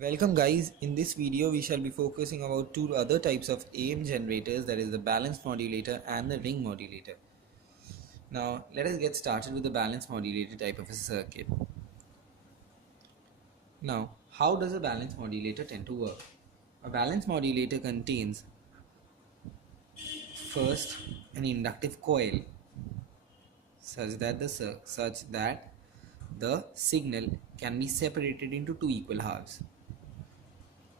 Welcome guys, in this video we shall be focusing about two other types of AM generators, that is the balanced modulator and the ring modulator. Now let us get started with the balanced modulator type of a circuit. Now how does a balanced modulator tend to work? A balanced modulator contains first an inductive coil such that the signal can be separated into two equal halves.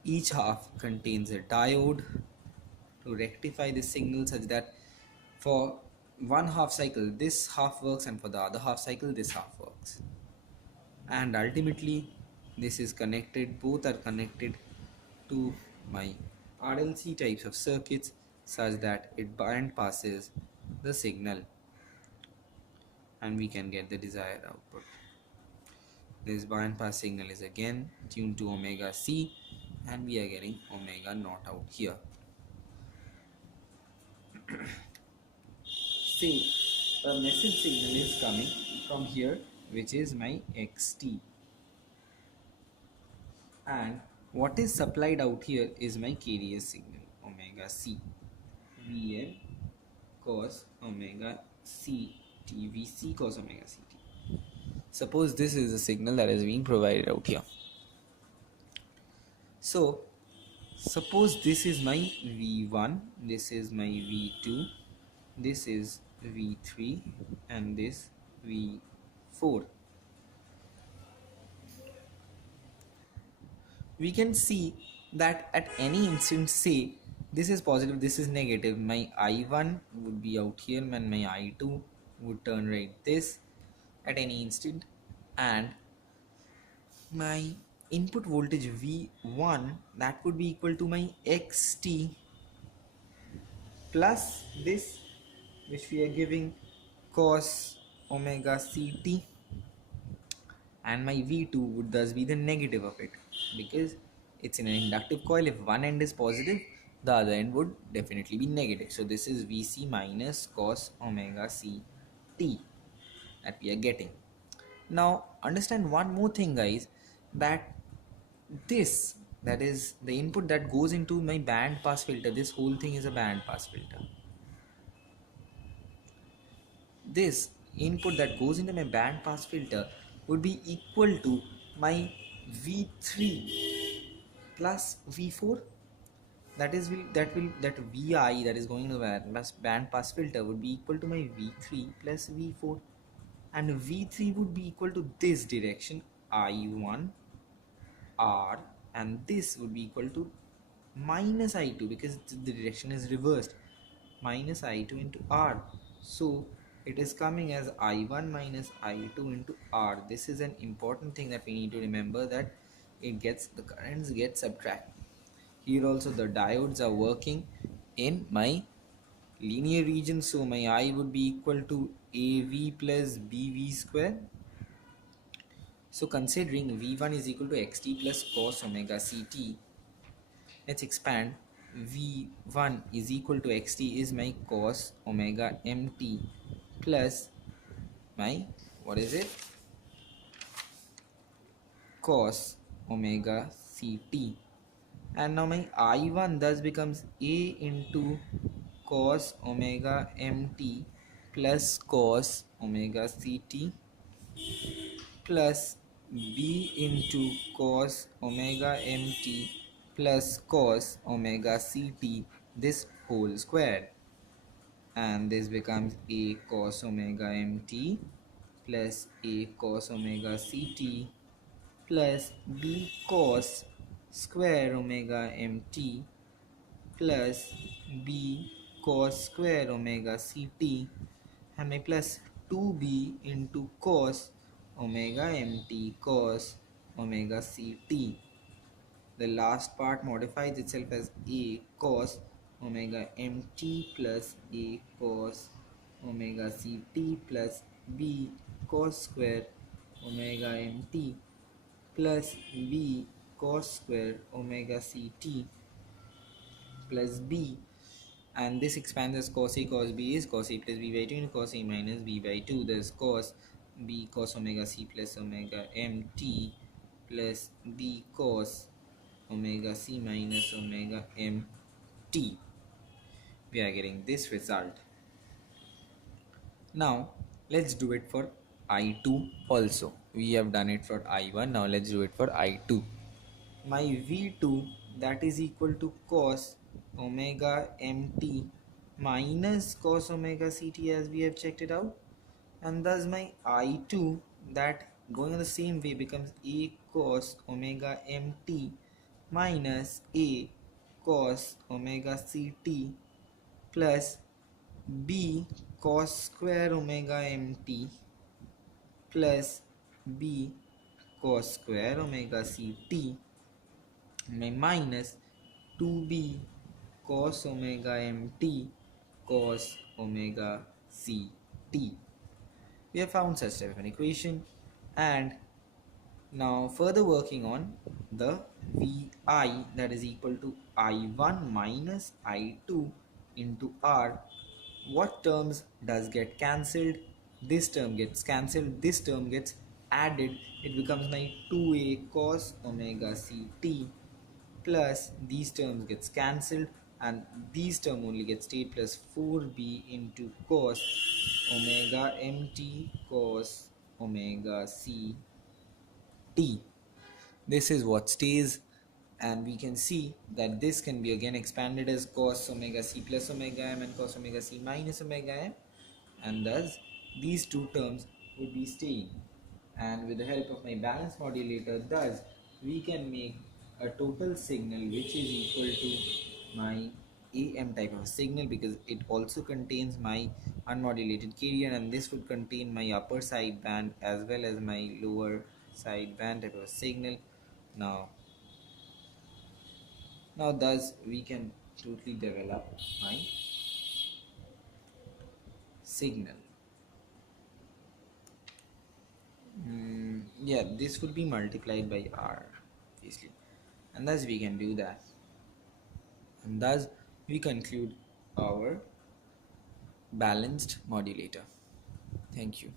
Each half contains a diode to rectify the signal such that for one half cycle this half works and for the other half cycle this half works, and ultimately this is connected, both are connected to my RLC types of circuits such that it band passes the signal and we can get the desired output. This band pass signal is again tuned to omega C and we are getting omega naught out here. Say a message signal is coming from here, which is my xt, and what is supplied out here is my KDS signal omega C, Vn cos omega Ct, Vc cos omega Ct. Suppose this is the signal that is being provided out here. So suppose this is my V1, this is my V2, this is V3 and this V4. We can see that at any instant, say this is positive, this is negative, my I1 would be out here and my I2 would turn right this at any instant, and my input voltage V1 that would be equal to my xt plus this, which we are giving cos omega Ct, and my V2 would thus be the negative of it, because it's in an inductive coil. If one end is positive, the other end would definitely be negative. So this is Vc minus cos omega Ct that we are getting. Now understand one more thing guys, that this, that is the input that goes into my band pass filter, this whole thing is a band pass filter. This input that goes into my band pass filter would be equal to my V3 plus V4. That Vi that is going to band pass filter would be equal to my V3 plus V4, and V3 would be equal to this direction I1 R, and this would be equal to minus I2 because the direction is reversed, minus I2 into R. So it is coming as I1 minus I2 into R. This is an important thing that we need to remember, that the currents get subtracted. Here also the diodes are working in my linear region, so my I would be equal to AV plus BV square. So considering V1 is equal to xt plus cos omega Ct, let's expand. V1 is equal to xt is my cos omega mt plus my, what is it, cos omega Ct, and now my I1 thus becomes A into cos omega mt plus cos omega Ct plus B into cos omega mt plus cos omega Ct, this whole squared, and this becomes A cos omega mt plus A cos omega Ct plus B cos square omega mt plus B cos square omega Ct, and my plus 2B into cos omega mt cos omega Ct. The last part modifies itself as A cos omega mt plus A cos omega Ct plus B cos square omega mt plus B cos square omega Ct plus B, and this expands as cos A cos B is cos A plus B by 2 into cos A minus B by 2. Thus cos B cos omega C plus omega mt plus B cos omega c minus omega m t. We are getting this result. Now let's do it for I2 also. We have done it for I1. Now let's do it for I2. My V2, that is equal to cos omega mt minus cos omega ct, as we have checked it out, and thus my I2, that going on the same way, becomes a cos omega mt minus a cos omega ct plus b cos square omega mt plus b cos square omega ct minus 2b cos omega mt cos omega ct. We have found such type of an equation, and now further working on the Vi, that is equal to I1 minus I2 into R. What terms does get cancelled? This term gets cancelled, this term gets added. It becomes my 2a cos omega ct plus these terms gets cancelled, and these term only gets stayed, plus 4b into cos omega mt cos omega ct. This is what stays, and we can see that this can be again expanded as cos omega c plus omega m and cos omega c minus omega m, and thus these two terms would be staying. And with the help of my balance modulator, thus we can make a total signal which is equal to my AM type of signal, because it also contains my unmodulated carrier, and this would contain my upper sideband as well as my lower sideband type of signal. Now thus we can totally develop my signal. Yeah, this would be multiplied by R obviously, and thus we can do that, and thus we conclude our balanced modulator. Thank you.